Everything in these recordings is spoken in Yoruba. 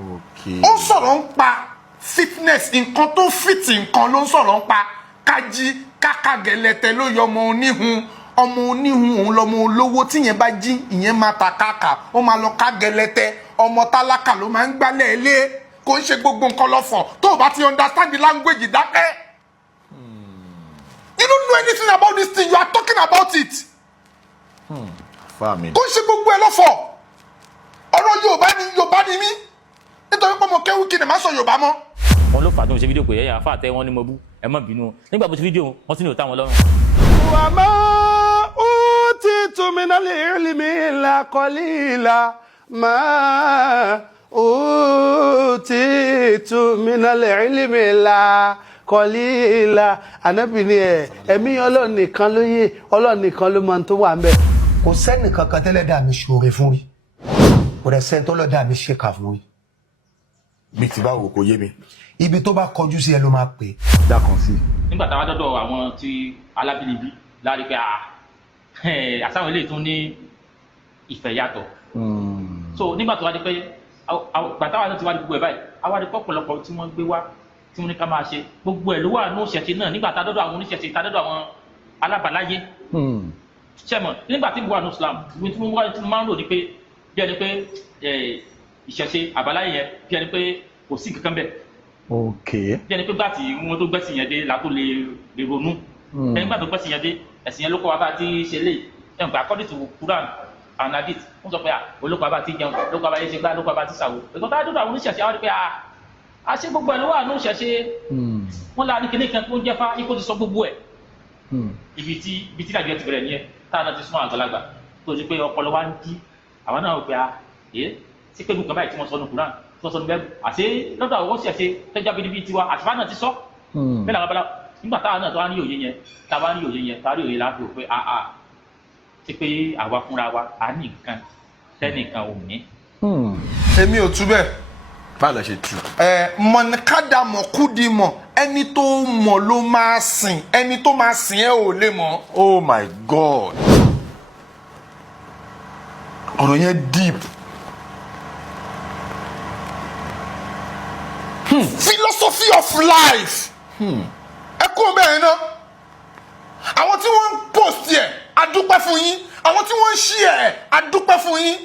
Okay. Ó sọ̀rọ̀ ń pa fitness, nǹkan tó fit nǹkan ló ń sọ̀rọ̀ ń pa. Kájí kákàgẹ̀lẹ̀tẹ̀ ló yọ ọmọ oníhun òun lọmọ olówó tí yẹn bá jí ìyẹn máa ta káàkà ó máa lọ kágẹ̀lẹ̀tẹ̀ ọmọ tálákà ló máa ń gbálẹ̀ ilé kò ń ṣe gbogbo nǹkan lọ́fọ̀ tó o bá ti understand the language dákẹ́. You don't know anything about this thing, you are talking about it. Family. Kò ń ṣe gbogbo ẹ lọ́fọ̀ ọ̀rọ̀ Yorùbá ni mí nítorí pé mo kéwú kí ni má sọ Yorùbá mọ́. Wọ́n ló fà tó ń ṣe fídíò pé ẹ̀yà àfáà tẹ wọ́n ní mo bú ẹ má bínú nígbà bó ti fídíò wọ́n tún ní òtá wọn lọ́rùn. wàmọ́ ó ti túnmínà lè rí mi là kọ́lílà máa ó ti túnmínà lè rí mi là kọ́lílà ànábì ni ẹ̀mí Ọlọ́run nìkan ló yé Ọlọ́run nìkan ló mọ tó wà ń bẹ̀. kò sẹ́ni kankan tẹ́lẹ̀ dà mí ṣoore fún rí kò dẹ̀ sẹ́ni tó lọ́ dà mí ṣèkà fún rí. Mi ti báwo kò yé mi. Ibi tó bá kọjú sí ẹ ló máa pè é. Dákan sí. nígbà táwa dọ́dọ̀ àwọn tí alábìlíbí láti pé àsáwọn eléyìí tún ní ìfẹ́ yàtọ̀. So nígbà tó wá di pé gbàtàwà náà ti wá di gbogbo ẹ̀ báyìí àwa di pọ̀pọ̀lọpọ̀ tí wọ́n gbé wá tí wọ́n ní ká máa ṣe gbogbo ẹ̀ ló wà ní òṣèṣe náà nígbà tá a dọ́dọ̀ àwọn oníṣẹ̀ṣe tá a dọ́dọ̀ àwọn alábàláyé. Ṣẹ́mọ̀ nígbà tí mo wà ní Islam ìwé tí mo máa ń lò ní pé bí ẹni pé ìṣẹ̀ṣe àbáláyé yẹn bí ẹni pé kò sí nǹkan kan bẹ́ẹ̀. Okay. Bí ẹni pé gbà tí wọ́n tó gbẹ́sìn yẹn dé la tó lè ronú. Ẹni gbà tó gbẹ́sìn yẹn dé ẹ̀sìn yẹn ló kọ́ wa bá ti ṣe lé ẹ̀ǹgbà according to Quran and Hadith wọ́n sọ pé olóko abá ti jẹun olóko abá yẹn ṣe gbá olóko abá ti ṣàwò. Ẹ̀gbọ́n tá a dúró àwọn oníṣẹ̀ṣe àwọn rí pé a ṣe gbogbo ẹ̀ ló wà ní òṣèṣe. Wọ́n la ní kíní kan tó ń jẹ́ fá ikú ti sọ gbogbo ẹ̀. Ibi tí Nàìjíríà ti bẹ̀rẹ̀ nìyẹn táwọn náà ti súnmọ́ àgbàlagbà tó ṣe pé ọpọlọ wa ń dí àwọn náà rò pé sí pé nǹkan báyìí tí wọ́n sọ ní Quran tí wọ́n sọ ní bẹ́ẹ̀ àti lọ́dọ̀ àwọn ṣẹ̀ṣe tẹ́jà bíi tiwa àtìfá náà ti sọ. Bẹ́ẹ̀ làwọn abala nígbà táwọn náà tó wá ní òye yẹn táwa ní òye yẹn táwa ní òye láti rò pé ti pé àwa fúnra wa a ní nǹkan tẹ́nìkan ò ní. Èmi ò tú bẹ́ẹ̀. Báwo la ṣe tú? Mọ̀nìkádàmọ̀ kúdìmọ̀ ẹni tó mọ̀ ló máa sìn ẹni tó máa sìn ẹ́ ò lè mọ̀. Oh my God. Ọ̀rọ̀ yẹn deep. Philosophy of life. Ẹ kú bẹ́ẹ̀ náà. Àwọn tí wọ́n ń post yẹ adúpẹ́ fún yín. Àwọn tí wọ́n ń share adúpẹ́ fún yín.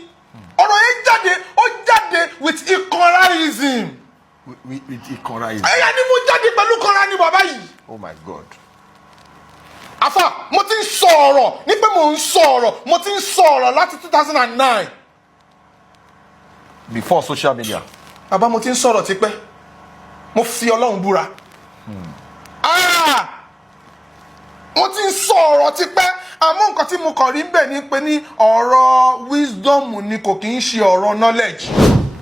Ọ̀rọ̀ yẹn jáde with equalism. With equalism. Ẹ̀yà ni mo jáde pẹ̀lú kọ́ra ní bàbá yìí. Oh my God. Àfà mo ti ń sọ ọ̀rọ̀ ní pé mo ń sọ ọ̀rọ̀ mo ti ń sọ ọ̀rọ̀ láti 2009. Before social media. Bàbá mo ti ń sọ̀rọ̀ tipẹ́. Mo fi Ọlọ́run búra. Mo ti ń sọ ọ̀rọ̀ tipẹ́ àmọ́ nǹkan tí mo kàn rí bẹ́ẹ̀ ni pé ní ọ̀rọ̀ wisdom ni kò kì í ṣe ọ̀rọ̀ knowledge.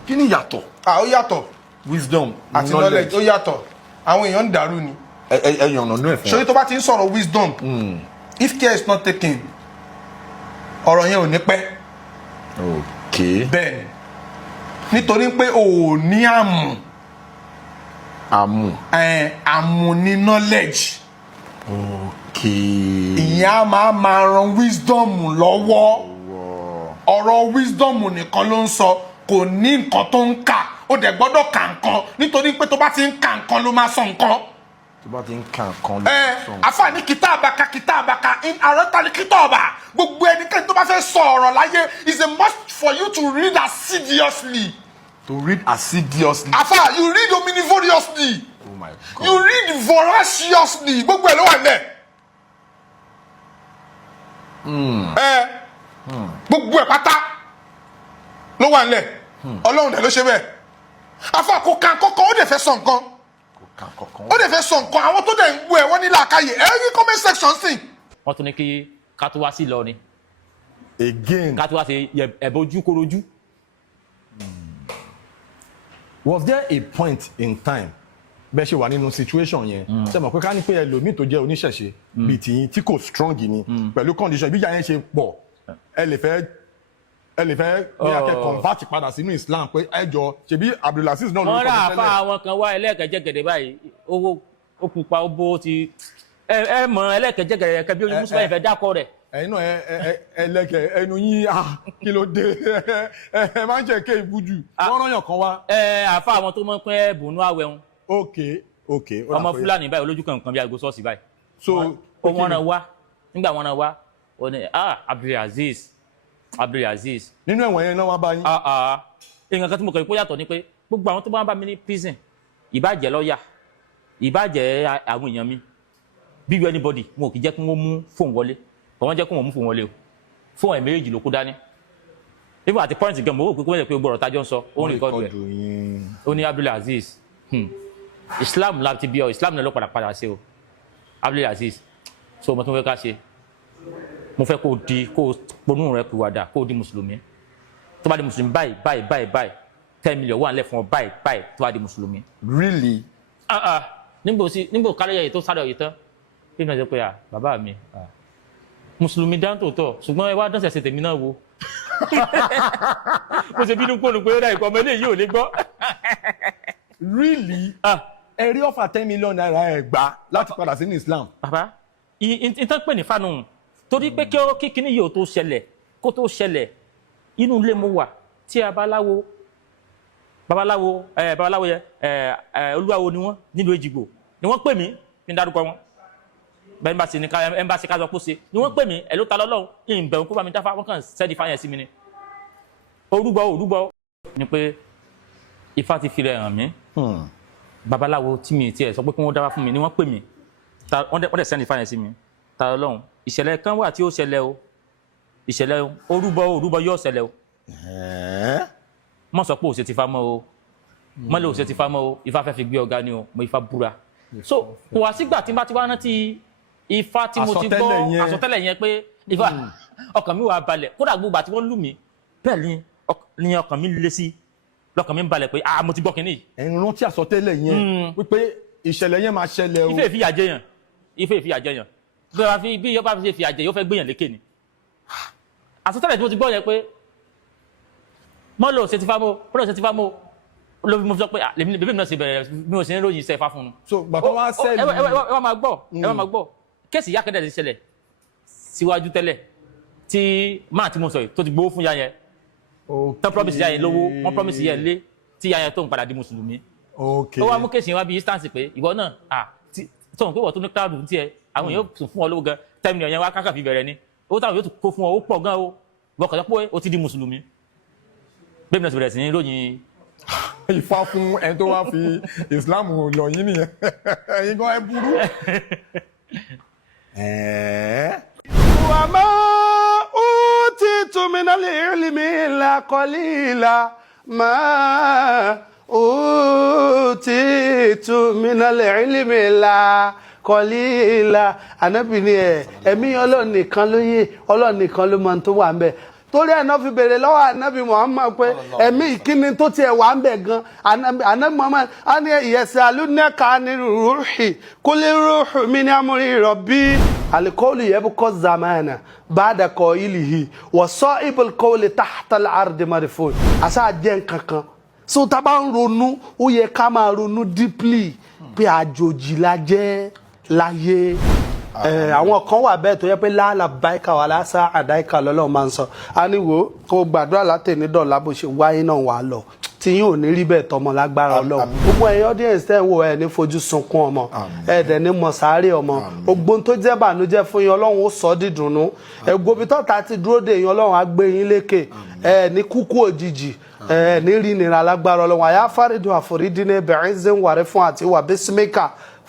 Kí ni yàtọ̀? Ó yàtọ̀. Wisdom àti knowledge ó yàtọ̀. Àwọn èèyàn ń dàrú ni. Ẹ yànnà nú ẹ̀ fún wa. Ṣé tó bá ti ń sọ̀rọ̀ wisdom if care is not taken ọ̀rọ̀ yẹn ò ní pẹ́. Okay. Bẹ́ẹ̀ni nítorí pé o ò ní àmù. Àmù ni knowledge. Okay. Ìyẹn á máa ran wisdom lọ́wọ́. Ọ̀rọ̀ wisdom nìkan ló ń sọ kò ní nǹkan tó ń kà ó dẹ̀ gbọ́dọ̀ kà nǹkan nítorí pé tó bá ti ń kà nǹkan ló máa sọ nǹkan. Tó bá ti ń kà nǹkan ló máa sọ nǹkan. Àfààní kìtàbàkà in àrọ́tàlí kìtàbà gbogbo ẹnikẹ́ni tó bá fẹ́ sọ ọ̀rọ̀ láyé is a must for you to read assiduously. To read assiduously. Àfà you read omnivoriously. Oh my God. You read voraciously gbogbo ẹ̀ ló wà nílẹ̀. Gbogbo ẹ̀ pátá ló wà nílẹ̀ Ọlọ́run dẹ̀ ló ṣe bẹ́ẹ̀. Àfà kò kàn kọ́kọ́ ó dẹ̀ fẹ́ sọ nǹkan. Ó dẹ̀ fẹ́ sọ nǹkan àwọn tó dẹ̀ ń gbọ́ ẹ̀ wọ́n ní làákàyè ẹ̀ rí comment section sí. Wọ́n tún ní kí ká tó wá sí Ìlọrin. Again. Ká tó wá sí ẹ̀bọ̀jú korojú. Was there a point in time bẹ́ẹ̀ ṣe wà nínú situation yẹn ṣe mọ̀ pé ká ní pé ẹlòmíì tó jẹ́ oníṣẹ̀ṣe bíi tìyín tí kò strong ni pẹ̀lú condition ìbíjà yẹn ṣe pọ̀ ẹ lè fẹ́ bí akẹ́ convert padà sínú Islam pé ẹ jọ ṣebí Abdulaziz náà ló ń kọ́ wọ́n rà àfa àwọn kan wá ẹlẹ́ẹ̀kẹ́jẹ́gẹ̀dẹ̀ báyìí owó ó pupa ó bó ti ẹ mọ ẹlẹ́ẹ̀kẹ́jẹ́gẹ̀dẹ̀ kẹ́ bí ojú mùsùlùmí fẹ́ dákọ̀ rẹ̀ ẹ̀yin náà ẹlẹ́kẹ̀ ẹnu yín kí ló dé ẹ máa ń jẹ́ ké ìbújú wọ́n rán yàn kan wá. àfa àwọn tó mọ̀ pé bùnú àwẹ̀ wọn. ok ọmọ Fúlàní báyìí olójú kan bí aago ṣọ́ọ̀ṣì báyìí. so wọ́n rán wá nígbà wọ́n rán wá ó ní Abdulaziz. nínú ẹ̀wọ̀n yẹn náà wá bá yín. nǹkan kan tí mo kọ̀ pé yàtọ̀ ni pé gbogbo àwọn tó bá ń bá mi ní prison ìbàjẹ́ lọ́ọ̀yà ìbàjẹ́ àwọn èèyàn mi bí you anybody mo kì í jẹ́ kí wọ́n mú fóònù wọlé kò wọ́n jẹ́ kí wọ́n mú fóònù wọlé o fóònù ẹ̀ méjèèjì ló kó dání even àti point gan mo wò pé kó wọ́n jẹ́ pé gbọ́dọ̀ tájọ́ ń sọ ó ń rìkọ́dù ẹ̀ ó ní Abdulaziz Islam láti bí ọ Islam náà ló padà sí o Abdulaziz so mo tún fẹ́ ká ṣe mo fẹ́ kó ponú rẹ pìwàdà kó di mùsùlùmí tó bá di mùsùlùmí báyìí 10 million wà nílẹ̀ fún ọ báyìí tó bá di mùsùlùmí. Really? nígbò kálẹ̀ yẹn tó sáré ọ̀yẹ́ tán bí wọ́n ṣe pé bàbá mi mùsùlùmí dáńtò tọ̀ ṣùgbọ́n ẹ wá dánsẹ̀ ṣe tèmi náà wo mo ṣe bínú pònú pé ó dá ìkọ́ ọmọ eléyìí ò lè gbọ́. Really? ẹ rí ọ̀fà 10 million naira ẹ̀ gbà láti padà sí ní Islam. bàbá ìtàn pè ní fanu torí pé kí kíní yìí kó tó ṣẹlẹ̀ inú ilé mo wà tí babaláwo yẹ olúwawo ni wọ́n nílùú Èjìgbò ni wọ́n pè mí kí n dárúkọ wọn ẹmbàsí ní ẹmbàsí ká sọ pé ṣe ni wọ́n pè mí ẹ̀ ló ta lọ́lọ́run ìbẹ̀rù kó bá mi dáfá wọ́n kàn sẹ́ẹ̀dì fáyẹn sí mi ni orúbọ ni pé Ifá ti fi rẹ̀ hàn mí babaláwo tí mi tiẹ̀ sọ pé kí wọ́n dáfá fún mi ni wọ́n pè mí wọ́n dẹ̀ sẹ́ẹ̀dì fáyẹn sí mi ta lọ́lọ́run ìṣẹ̀lẹ̀ kan wà tí ó ṣẹlẹ̀ o ìṣẹ̀lẹ̀ orúbọ yóò ṣẹlẹ̀ o mọ̀ sọ pé òṣè ti fa mọ́ o mọ́lẹ̀ òṣè ti fa mọ́ o Ifá fẹ́ fi gbé ọ̀gá ni o mo Ifá búra so kò wá sígbà tí n bá ti wá rántí Ifá tí mo ti gbọ́ àsọtẹ́lẹ̀ yẹn pé Ifá ọkàn mi wà balẹ̀ kódà gbogbo àti wọ́n lù mí bẹ́ẹ̀ ni ọkàn mi le sí lọ́kàn mi ń balẹ̀ pé mo ti gbọ́ kínní. ẹ̀yin rántí àsọtẹ́lẹ̀ yẹn wípé ìṣẹ̀lẹ̀ yẹn máa ṣẹlẹ̀ o. Ifá ìfìyà jẹyàn bí yọba fi ṣe fìyà jẹ yóò fẹ́ gbéyàn lékè ni àsọtẹ́lẹ̀ tí mo ti gbọ́ yẹn pé mọ́lò ṣe ti fa mọ́ olóbi mo sọ pé lèmi náà ṣe bẹ̀rẹ̀ mi ò sí ní ròyìn iṣẹ́ Ifá fún un. so gbàtọ́ wá sẹ́ẹ̀lì. ẹ wá máa gbọ́ kéèsì ìyá kẹ́dẹ̀ ti ṣẹlẹ̀ síwájú tẹ́lẹ̀ tí máà tí mo sọ yìí tó ti gbowó fún ya yẹn tán promise ya yẹn lówó wọ́n promise yẹn lé tí ya yẹn tó ń padà di mùsùlùmí. ó wá mú kéèsì yẹn wá bí instance pé ìwọ náà tó ń pé wọ́n tó ní cloud tiẹ̀ àwọn èèyàn tún fún ọ lówó gan 10 million yẹn wá kákà fi bẹ̀rẹ̀ ni owó táwọn yóò tún kó fún ọ ó pọ̀ gan o bọ́kàn pé ó ti di mùsùlùmí bẹ́ẹ̀ náà sì bẹ̀rẹ̀ sí ní ròyìn Ifá fún ẹni tó wá fi Islam lọ yín nìyẹn ẹ̀yin gan ẹ burú. wa ma utitu minal ilmi illa qalila ma utitu minal ilmi illa qalila Ànábì ní ẹ̀mí Ọlọ́run nìkan ló yé Ọlọ́run nìkan ló mọ̀ tó wà ńbẹ̀ torí ẹ̀ náà fi bèrè lọ́wọ́ Ànábì Muhammad pé ẹ̀mí ìkíni tó tiẹ̀ wà ń bẹ̀ gan Ànábì Muhammad á ní ìyẹ̀sẹ̀ alúnẹ́ka ní rúhì kúlí rúhù mi ní amúrí rọ̀bí alikọ́ọ̀lù yẹ kọ́ zamana bàdà kọ́ ìlìhì wọ́sọ́ ibùkọ́ọ̀lù tàhtàlà àrùdìmọ̀rìfò àṣà jẹ́ nkankan so tá a bá ń ronú ó yẹ ká máa ronú deeply pé àjòjì la jẹ́ láyé. Àwọn kan wà bẹ́ẹ̀ tó yẹ pé láàlà báyìíkà wà lásà àdáìkà lọ́lọ́ máa ń sọ a ní wo kó gbàdúrà látẹ̀ní dọ̀là bó ṣe wáyé náà wà lọ tí yín ò ní rí bẹ́ẹ̀ tọmọ lágbára Ọlọ́run gbogbo ẹ̀yin audience tẹ́ ń wo ẹ̀ ní fojú sunkún ọmọ ẹ̀ dẹ̀ ní mọ̀ sáré ọmọ gbogbo tó jẹ́ bànújẹ́ fún yín Ọlọ́run ó sọ dídùnnú ẹ̀gbọ́bi tọ́ta ti dúró dè yín Ọlọ́run á gbé yín lékè ẹ̀ ní kúkú òjijì ẹ̀ ní rí nira lágbára Ọlọ́run àyà fárídùn àforídìní bẹ̀rẹ̀ ń wàrẹ́ fún àti wà bísímíkà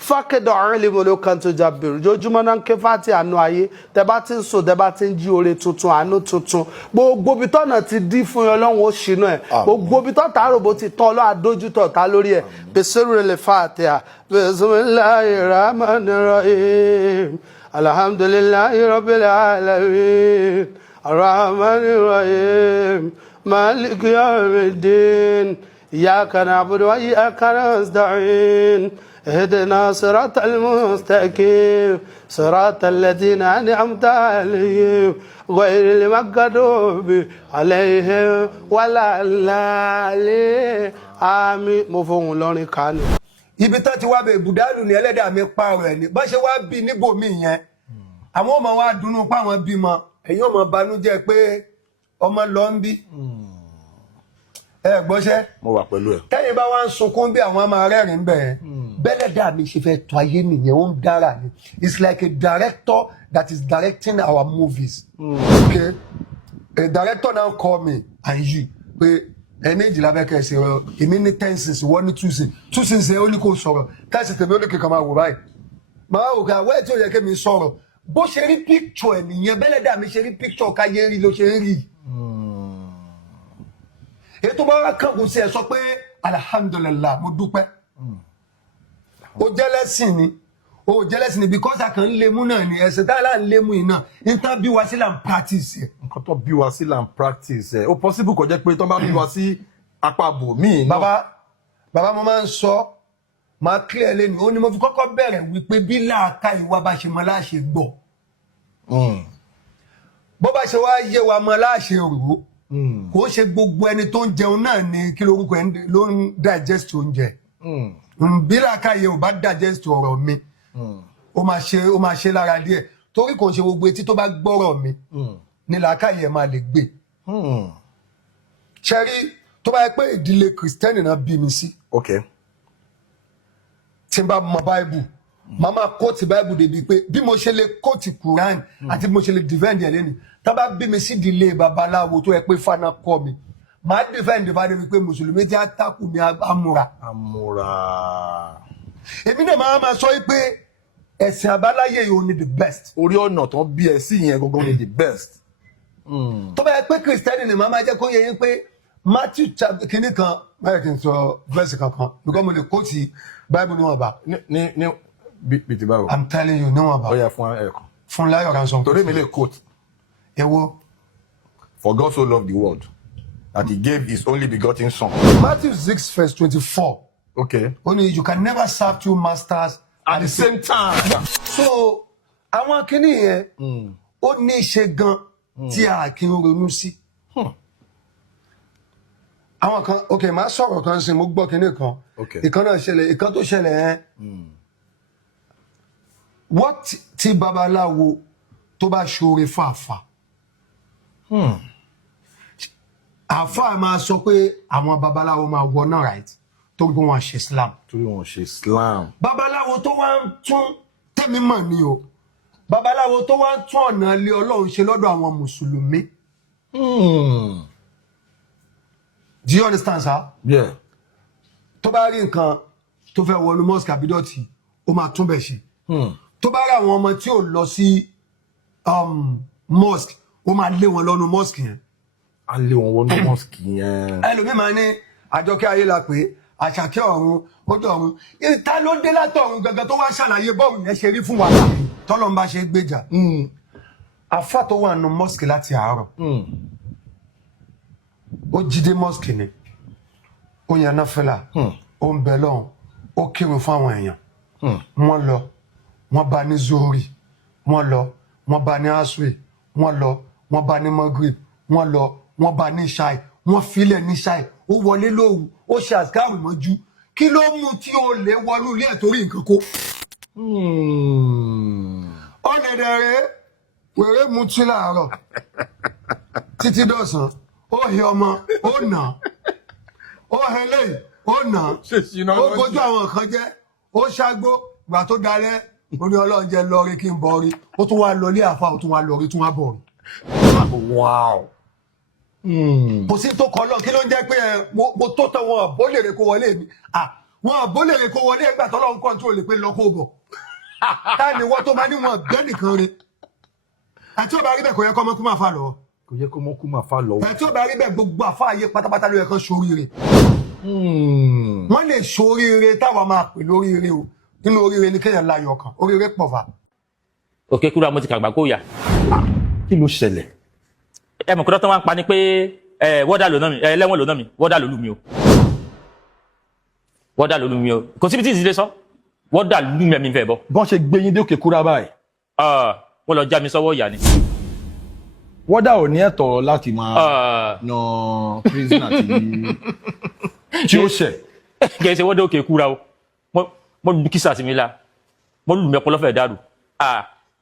fákẹ́dọ̀ ọ̀rìn lè mọ̀lẹ́ kan tó jà bèrè ojoojúmọ́ náà ń ké fáti àánú ayé tẹ́ bá ti ń sùn tẹ́ bá ti ń jí oore tuntun àánú tuntun gbogbo bí tọ́nà ti dí fún yín Ọlọ́run ó ṣínú ẹ̀ gbogbo bí tọ́ta àròbó ti tán Ọlọ́run àdójútọ̀ ta lórí ẹ̀ bẹ́sẹ̀rù lè Fatiha bismillahir rahmanir rahim alhamdulillahi rabbil alamin arrahmanir rahim maliki yawmiddin iyyaka na'budu wa iyyaka nasta'in اهدنا صراط المستقيم صراط الذين أنعمت عليهم غير المغضوب عليهم ولا الضالين àmín. Mo fohùn lọ́rin kan ni. Ibi tá ti wá bẹ Budalu ní ẹlẹ́dàá mi pa ọ̀rọ̀ ẹ̀ ní bá ṣe wá bí níbòmí yẹn àwọn ọmọ wa dùnnú pa àwọn bímọ ẹ̀yin ọmọ banújẹ́ pé ọmọ lọ ń bí gbọ́ṣẹ́ mo wà pẹ̀lú ẹ̀. tẹ́yìn bá wá ń sunkún bí àwọn ọmọ rẹ́rìn bẹ́ẹ̀ bẹ́lẹ̀dá mi ṣe fẹ́ tọ́ ayé nìyẹn ó ń dára ni it's like a director that is directing our movies. Okay? A director now call me and you pé ẹni ìjìlá bẹ́ẹ̀ kẹ́ ẹ ṣe ọ èmi ní 10 scenes wọ́n ní 2 scenes 2 scenes ẹ ó ní kó sọ̀rọ̀ káàsì tèmi ó ní kíkan máa wò báyìí máa wò ká wẹ́ẹ̀ tí ó yẹ kí mi sọ̀rọ̀ bó ṣe rí picture ẹ̀ nìyẹn bẹ́lẹ̀dá mi ṣe rí picture káyé rí ló ṣe rí ètò bá wá kàngùn sí ẹ sọ pé alhamdulillah mo dúpẹ́ ó jẹ́lẹ́sìn ni ó jẹ́lẹ́sìn ni because a kàn ń lé mú náà ni ẹ̀sìn tá à ń lé mú yìí náà níta bí wa sí là ń practice ẹ̀. nǹkan tó bí wa sí là ń practice ẹ̀ ó possible kó jẹ́ pé tó bá bí wa sí apá bò míì náà. bàbá mo máa ń sọ máa clear lẹ́nu ó ní mo fi kọ́kọ́ bẹ̀rẹ̀ wípé bí láàka ìwà bá ṣe mọ láṣẹ gbọ́ bó bá ṣe wá yé wa mọ láṣẹ rò kò ṣe gbogbo ẹni tó ń jẹun náà ni kí lórúkọ ẹni ló ń digest oúnjẹ bí làákàyè ò bá digest ọ̀rọ̀ mi ó máa ṣe lára díẹ̀ torí kò ṣe gbogbo etí tó bá gbọ́rọ̀ mi ni làákàyè máa lè gbé ṣẹ́rí tó bá yẹ pé ìdílé kìrìsìtẹ́nì náà bí mi sí tí n bá mọ báìbù màá máa kóòtù báìbù débi pé bí mo ṣe lè kóòtù Quran àti bí mo ṣe lè defend ẹ̀ lẹ́nu tá bá bí mi sí ìdílé babaláwo tó yẹ pé fana kọ́ mi màá defend bá débi pé mùsùlùmí tí a takù mi amúra. èmi náà máa sọ pé ẹ̀sìn àbáláyé yìí ò ní the best. orí ọ̀nà tó bí ẹ sí yẹn gangan ni the best. tó bá yẹ pé kìrìsìtẹ́nì ni màá máa jẹ́ kó yẹ yín pé Matthew kìíní kan báyìí kì í sọ verse kankan because mo lè kóòtù báìbù níwọ̀n bá. ní bìtì báwo. I'm telling you níwọ̀n bá. ó yẹ fún ẹ̀kan. fún láyọ̀ ransom. torí mi lè quote. Ewo. For God so loved the world that he gave his only begotten son. Matthew 6:24. Okay. Only you can never serve two masters at the same time. So àwọn kìíní yẹn ó ní í ṣe gan tí a kì í ronú sí. àwọn kan okay máa sọ̀rọ̀ kan sí mo gbọ́ kìíní kan ìkan náà ṣẹlẹ̀ ìkan tó ṣẹlẹ̀ yẹn wọ́n ti babaláwo tó bá ṣoore fàáfàá àfáà máa sọ pé àwọn babaláwo máa wọ náà right torí wọn ṣe Islam. torí wọn ṣe Islam. babaláwo tó wá ń tún tẹ́mi mọ̀ ni o babaláwo tó wá ń tún ọ̀nà ilé Ọlọ́run ṣe lọ́dọ̀ àwọn mùsùlùmí. Do you understand sir? Yeah. tó bá rí nǹkan tó fẹ́ wọnú mosque àbídọ́tì ó máa tún bẹ̀ ṣe. tó bá rí àwọn ọmọ tí ò lọ sí mosque ó máa lé wọn lọ́nu mosque yẹn. a lé wọn wọnú mosque yẹn. ẹlòmíì máa ní àjọkẹ́ ayé la pé àṣàkẹ́ ọ̀run ó dọ̀run ìta ló dé látọ̀run gangan tó wá ṣàlàyé bọ́ọ̀lù yẹn ṣe rí fún wa tọ́lọ́ ń bá ṣe gbèjà. àfà tó wà nù mosque láti àárọ̀ ó jíde mosque ni ó yan náfìlà ó ń bẹ lọ́hùn ó kírun fáwọn èèyàn wọ́n lọ wọ́n bá ní zohori wọ́n lọ wọ́n bá ní aswe wọ́n lọ wọ́n bá ní magrib wọ́n lọ wọ́n bá ní ṣáì wọ́n filẹ̀ ní ṣáì ó wọlé lóru ó ṣe àsìkáàrù mọ́jú kí ló mú tí ó lè wọnú ilé ẹ̀ torí nǹkan kó. ọ̀nẹ̀dẹ̀rẹ̀ wèrè mu tí láàárọ̀ títí dọ̀sán ó hi ọmọ ó nà ó hẹ lẹ́yìn ó nà ó kojú àwọn kan jẹ́ ó ṣàgbó ìgbà tó dalẹ̀ ó ní Ọlọ́run jẹ́ lọ́rí kí n bọ̀ rí ó tún wá lọ ilé àfa ó tún wá lọ rí tún wá bọ̀ rí. Wow. kò sí tó kọ́ lọ kí ló ń jẹ́ pé mo tó tán wọn àbólèrè kó wọlé mi wọn àbólèrè kó wọlé ẹgbà tó lọ́n kọ́ńtò lè pé lọ́kọ́ bọ̀ táà ní wọ́n tó máa ní wọn bẹ́ẹ̀ nìkan rí àti ó bá rí bẹ́ẹ̀ kò yẹ kọ́ ọmọ kú máa fa lọ́wọ́. kò yẹ kó ọmọ kú máa fa lọ́wọ́. àti ó bá rí bẹ́ẹ̀ gbogbo àfa ayé pátápátá ló yẹ kán ṣoríire. wọ́n lè ṣoríire táwa máa pè lóríire o nínú oríire ni kéèyàn láyọ̀ kan oríire pọ̀ fa. òkè kúrò àmọ́ ti kàgbà kó yà. kí ló ṣẹlẹ̀. ẹ mọ̀ kúrò tó wá ń pa ni pé wọ́dà lónà mi ẹlẹ́wọ̀n lónà mi wọ́dà lólú mi o wọ́dà lólú mi o kò síbi tí ìdílé sọ wọ́dà lólú mi ẹ̀mí fẹ́ bọ́. bọ́n ṣe gbé yín dé òkè kúrá báyìí. wọ́n lọ já mi sọ́wọ́ ìyá ni. wọ́dà ò ní ẹ̀tọ́ láti máa na prisoner tí ó ṣẹ̀. kì í ṣe wọ́dà òkè kúra o mo lù kísà sí mi la mo lù mí ọpọlọ fẹ́ dàrú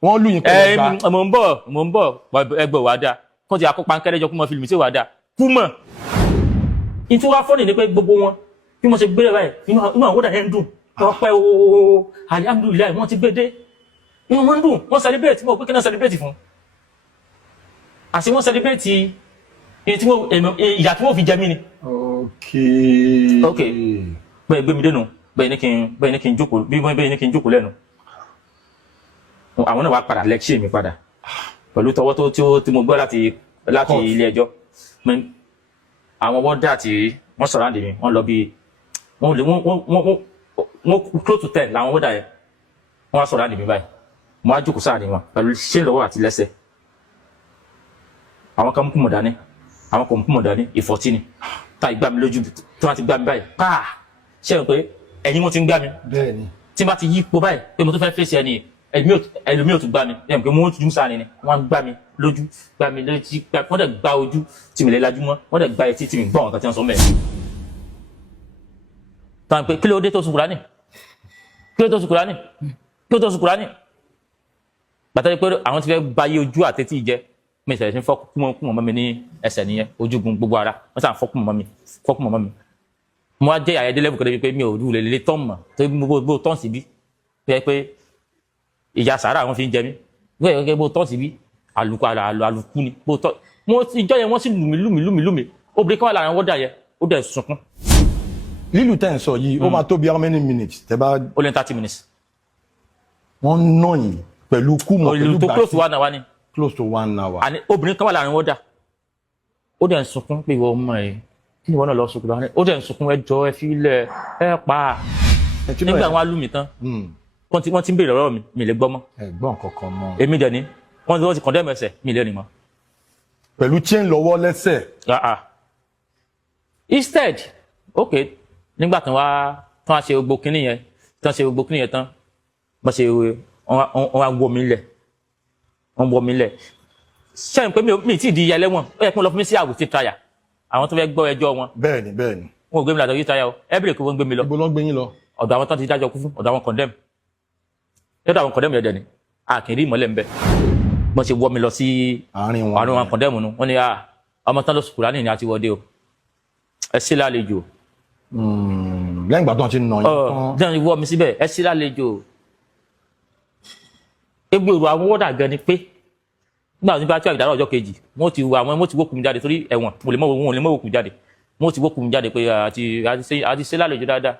wọ́n lù yín pẹ̀lú ẹgbàá. mo ń bọ̀ ẹgbẹ́ wàá dáa kó ti àkópa nkẹ́rẹ́jọ kó mọ fílmù sí wàá dáa kú mọ̀. ìtú wa fọ́ọ̀nì ni pé gbogbo wọn bí mo ṣe gbé rẹ̀ báyìí inú àwọn wọ́dà yẹn ń dùn wọ́n pẹ́ ooo alihamudulilayi wọ́n ti gbé dé inú wọn ń dùn wọ́n celebrate mo pé kí náà celebrate fún. àti wọ́n celebrate ìyà tí wọ́n fi jẹ mí ni. ok bẹ́ẹ̀ gbé mi dénú bẹ́ẹ̀ ní kí n jókòó bẹ́ẹ̀ ní kí n jókòó lẹ́nu. àwọn náà wá padà lecture mi padà pẹ̀lú tọwọ́ tí mo gbọ́ láti ilé ẹjọ́. àwọn wọ́dà tí wọ́n sọ̀rọ̀ àǹdí mi wọ́n lọ bí wọ́n close to 10 làwọn wọ́dà yẹn wọ́n wá sọ̀rọ̀ àǹdí mi báyìí mo á jókòó sáàrin wọn pẹ̀lú ṣé lọ́wọ́ àti lẹ́sẹ̀. àwọn kan mú kùmọ̀ dání àwọn kò mú kùmọ̀ dání ìfọ̀tí ni tá ìgbà mi lójú tí wọ́n ti gbá mi báyìí pàà ṣe é pé ẹ̀yin wọn ti ń gbá mi tí bá ti yí ipò báyìí pé mo tó fẹ́ fèsì ẹni ẹlòmíì ò tún gbá mi ẹ̀ pé mo tún sáà ni wọ́n gbá mi lójú gbá mi lójú wọ́n dẹ̀ gbá ojú tí mi lè lajú mọ́ wọ́n dẹ̀ gbá etí tí mi gbọ́ nǹkan tí wọ́n sọ mẹ́rin. tàn pé kí ló dé tó sùn Kùránì kí ló tó sùn Kùránì kí ló tó sùn Kùránì bàtà pé àwọn ti fẹ́ báyé ojú àtẹ́tí jẹ mi ìṣẹ̀lẹ̀ sí fọ́kùn mọ́ mi ní ẹsẹ̀ nìyẹn ojúgun gbogbo ara wọ́n sàn fọ́kùn mọ́ mi mo wá jẹ́ àyẹ̀dẹ́ lẹ́bù kọ́dẹ́ pé mi ò rú lè tán mọ̀ tó bó tán sí bí pé ìyá sàárà wọn fi ń jẹ mí gẹ́gẹ́ bó tán sí bí àlùkù àlùkù ni bó tán ìjọ yẹn wọ́n sì lù mí obìnrin kan wà lára wọ́n dà yẹ ó dẹ̀ sunkún. lílù tẹ́ ń sọ yìí ó máa tó bí how many minutes tẹ́ bá. ó lé 30 minutes. wọ́n ná yìí pẹ̀lú kùmọ̀ pẹ̀lú tó close to 1 hour ni. close to 1 hour. àní obìnrin kan wà lára wọ́n dà ó dẹ̀ sunkún pé ìwọ ọmọ ẹ̀ kí ni wọ́n náà lọ sunkún lọ́wọ́ ó dẹ̀ sunkún ẹjọ́ ẹ fi ilẹ̀ ẹ pa nígbà wọn á lù mí tán wọ́n ti ń béèrè ọ̀rọ̀ mi lè gbọ́ mọ́. ẹ̀gbọ́n kankan mọ́. èmi dẹ̀ ni wọ́n ti condemn ẹsẹ̀ mi lè rìn mọ́. pẹ̀lú chain lọ́wọ́ lẹ́sẹ̀. instead ok nígbà tí wọ́n á ṣe gbogbo kinní yẹn tán wọ́n ṣe wọ́n á wọ́ mi lẹ̀ ṣẹ́yìn pé mi tí ì di ẹlẹ́wọ̀n ó yẹ kí wọ́n lọ fún mi sí àwòtí trial àwọn tó fẹ́ gbọ́ ẹjọ́ wọn. bẹ́ẹ̀ni. wọn ò gbé mi lọ àtọ̀yí trial every kò wọ́n gbé mi lọ. ibo ló ń gbé yín lọ. ọ̀dọ̀ àwọn tó ti dájọ́ kú fún ọ̀dọ̀ àwọn condemn lọ́dọ̀ àwọn condemn yẹn dẹ̀ ni a kì í rí ìmọ̀lẹ̀ ń bẹ wọ́n ṣe wọ́ mi lọ sí àárín wọn condemn nu wọ́n ní ọmọ tán ló sùn Kùránì ni a ti wọ́dé o ẹ sí lálejò. lẹ́yìn ìgbà tó ń ti nà yín tán. jẹ́n wọ́ mi síbẹ̀ ẹ sí lálejò. egbèrò àwọn wọ́dà gan ni pé nígbà tí bá tí àgbàdo ọjọ́ kejì wọ́n ti wókùn mi jáde torí ẹ̀wọ̀n mo lè mọ́ wókùn jáde wọ́n ti wókùn mi jáde pé àti ṣe lálejò dáadáa.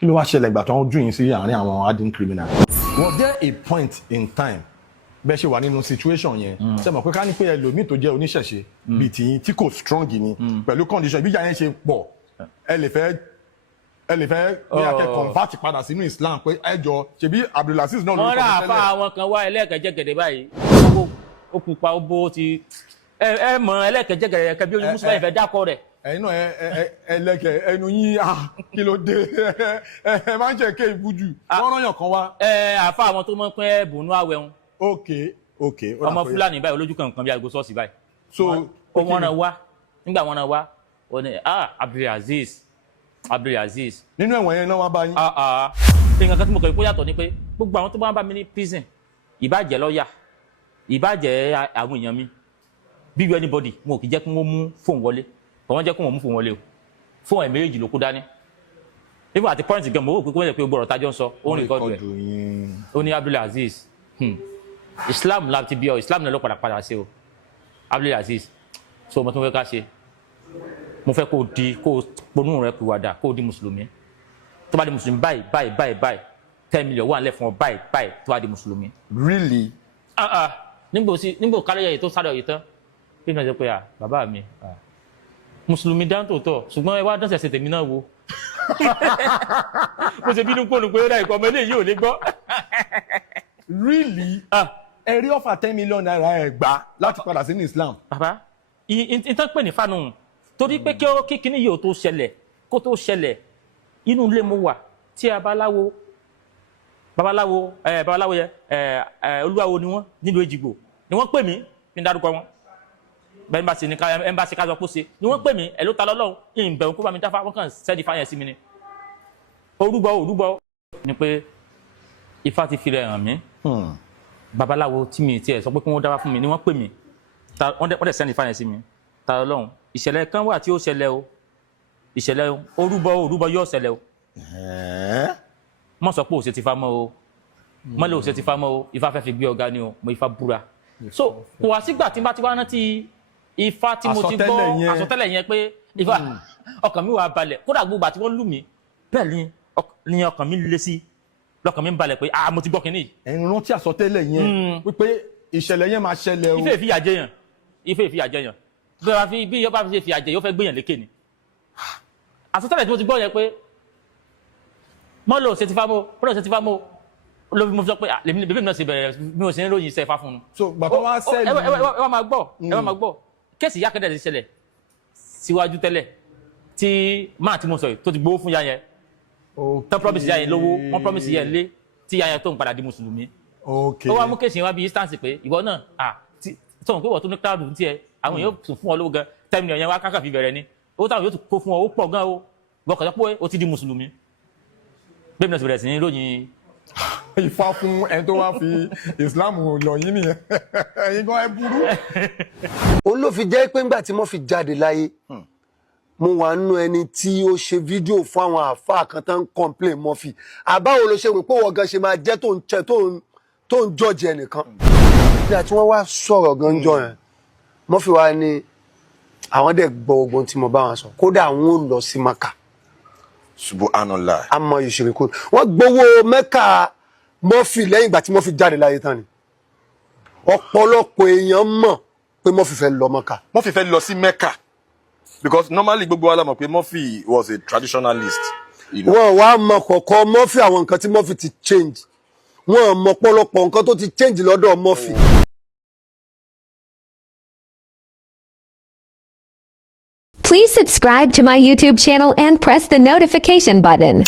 kí ló wá ṣẹlẹ̀ ìgbà tó ń jù yín sí àárín àwọn hardened criminals. was there a point in time bẹ́ẹ̀ ṣe wà nínú situation yẹn ṣe mọ̀ pé ká ní pé ẹlòmíì tó jẹ́ oníṣẹ̀ṣe bíi tìyín tí kò strong ni pẹ̀lú condition ìbíjà yẹn ṣe pọ̀ ẹ lè fẹ́ bí akẹ́ convert padà sínú Islam pé ẹjọ́ ṣebí Abdulaziz náà ló ń kọ́ tẹ́lẹ̀. wọ́n rà fún àwọn kan wá ẹlẹ́kẹ̀jẹ̀gẹ̀dẹ̀ báyìí ó pupa ó bó ti ẹ mọ ẹlẹ́kẹ̀jẹ̀gẹ̀dẹ̀ ẹ̀kẹ́ bí oyin mùsùlùmí ìfẹ́ dákọ̀ rẹ̀. ẹ̀yin náà ẹlẹ́kẹ̀ ẹnu yín kí ló dé ẹ máa ń jẹ́ ké ibùjú wọ́n rán yàn kan wá. àfa àwọn tó mọ̀ pé ẹ̀bùnú àwẹ̀ wọn. ok. ọmọ Fúlàní báyìí olójú kan bí aago ṣọ́ọ̀ṣì báyìí. so wọ́n rán wá nígbà wọ́n rán wá ó ní Abdulaziz. nínú ẹ̀wọ̀n yẹn náà wá bá yín. nǹkan kan tí mo kọ̀ kó yàtọ̀ ni pé gbogbo àwọn tó bá ń bá mi ní prison ìbàjẹ́ lọ́ọ̀yà ìbàjẹ́ àwọn èèyàn mi bí anybody mo kì í jẹ́ kí wọ́n mú fóònù wọlé kò wọ́n jẹ́ kí wọ́n mú fóònù wọlé o fóònù ẹ̀ méjì ló kó dání. even àti point gan mo wò pé kí wọ́n jẹ́ pé gbọ́dọ̀ tájọ́ ń sọ ó ń rìkọ́dù ẹ̀ ó ní Abdulaziz Islam láti bí ọ Islam náà ló padà sí o Abdulaziz so mo tún fẹ́ ká ṣe mo fẹ́ kó ponú rẹ kú wàdà kó di mùsùlùmí tó bá di mùsùlùmí báyìí 10 million wà nílẹ̀ fún ọ báyìí tó bá di mùsùlùmí. really. nígbò kárẹ́yà yìí tó sáré ọ̀yẹ́ tán bí mi náà ṣe pé bàbá mi mùsùlùmí dáńtò tọ̀ ṣùgbọ́n ẹ wá dánsẹ̀ ṣe tèmi náà wo mo ṣe bínú pònú pé ó ìkọ́ ọmọ eléyìí ò lè gbọ́. really. ẹ rí ọ̀fà 10 million naira ẹ̀ gbà láti padà sínú Islam. bàbá ìtàn pè ní fanu torí pé kí kíní yìí ò tó ṣẹlẹ̀ kó tó ṣẹlẹ̀ inú ilé mo wà tí babaláwo yẹ olúwawo ni wọ́n nílùú Èjìgbò ni wọ́n pè mí ní dárúkọ wọn bẹ́ẹ̀ bá ṣe ní ẹmbàṣẹ ká sọ kó ṣe ni wọ́n pè mí ẹ̀ ló ta lọ́lọ́run ìbẹ̀rù kó bá mi dáfá wọ́n kàn sẹ́ẹ̀dì fáyẹ̀ sí mi ni orúgbọ́ ni pé Ifá ti fi rẹ̀ hàn mí babaláwo tí mi tiẹ̀ sọ pé kí wọ́n dáwà fún mi ni wọ́n pè mí wọ́n dẹ̀ sẹ́ni fáyẹn sí mi ta Ọlọ́run ìṣẹ̀lẹ̀ kan wà tí ó ṣẹlẹ̀ o ìṣẹ̀lẹ̀ orúbọ yóò ṣẹlẹ̀ o mọ̀ sọ pé òṣè ti fa mọ́ o mọ́lẹ̀ òṣè ti fa mọ́ o ifá fẹ́ fi gbé ọ̀gá ni o mo ifá búra so kò wá sígbà tí n bá ti wá rántí ifá tí mo ti gbọ́ àsọtẹ́lẹ̀ yẹn pé ifá ọkàn mi wà balẹ̀ kódà gbogbo àti wọ́n lù mí bẹ́ẹ̀ ni ọkàn mi le sí lọ́kàn mi ń balẹ̀ pé mo ti gbọ́ kínní. ẹ̀yin rántí àsọtẹ́lẹ̀ yẹn wípé ìṣẹ̀lẹ̀ yẹn máa ṣẹlẹ̀ o. ife ìfìyà jẹyàn bí yọba fi fìyà jẹ yóò fẹ́ gbéyàn lékè ni àsọtẹ́lẹ̀ tí mo ti gbọ́ yẹn pé mọ́lò ṣe ti fa mọ́ lóbi mo fi sọ pé bèbí mi náà ṣe bẹ̀rẹ̀ mi ò sí ní ròyìn iṣẹ́ ifá fún un. so bàbá wa sẹ́ẹ̀lì. ẹ wá máa gbọ́ kéèsì ìyá kẹ́dẹ̀ ti ṣẹlẹ̀ síwájú tẹ́lẹ̀ tí máà tí mo sọ yìí tó ti gbowó fún ìyá yẹn tó promise ìyá yẹn lówó wọ́n promise ìyá yẹn lé tí ìyá yẹn tó ń padà di mùsùlùmí. ó wá mú kéèsì yẹn wá bí instance pé ìwọ náà sọ̀rọ̀ pé ìwọ tó ní cloud ní tiẹ̀ àwọn èèyàn tún fún ọ lówó gan 10 million yẹn wá kákà fi bẹ̀rẹ̀ ni owó táwọn yóò tún kó fún ọ ó pọ̀ gan o gbọ́kàn pé ó ti di mùsùlùmí bẹ́ẹ̀ mi náà ti bẹ̀rẹ̀ sí ní lóyìn ifá fún ẹni tó wá fi Islam lọ yín nìyẹn ẹ̀yin gan ẹ burú. òun ló fi jẹ́ pé ńgbà tí mo fi jáde láyé mo wà nínú ẹni tí ó ṣe fídíò fún àwọn àáfàá kan tó ń complain Murphy àbáwo ló ṣe rò pé wọ́n gan ṣe máa jẹ́ tó ń jọ́ọ̀jì ẹnìkan. nígbà tí wọ́n wá sọ̀rọ̀ gan jọ yẹn Murphy wá ní àwọn dẹ̀ gbọ́ ogun tí mo bá wọn sọ kódà àwọn ò lọ sí Maka. Subhanallah. àmọ́ ìṣèlérí wọ́n gbowó Mẹ́kà Murphy lẹ́yìn ìgbà tí Murphy jáde láyé tán ni ọ̀pọ̀lọpọ̀ èèyàn mọ̀ pé Murphy fẹ́ lọ Mẹ́kà. Murphy fẹ́ lọ sí Mecca because normally gbogbo wa la mọ̀ pé Murphy was a traditionalist. wọ́n wá mọ̀ kọ̀ọ̀kan Murphy àwọn nǹkan tí Murphy ti change wọ́n mọ̀ pọ̀lọpọ̀ nǹkan tó ti change lọ́dọ̀ Murphy. Please subscribe to my YouTube channel and press the notification button.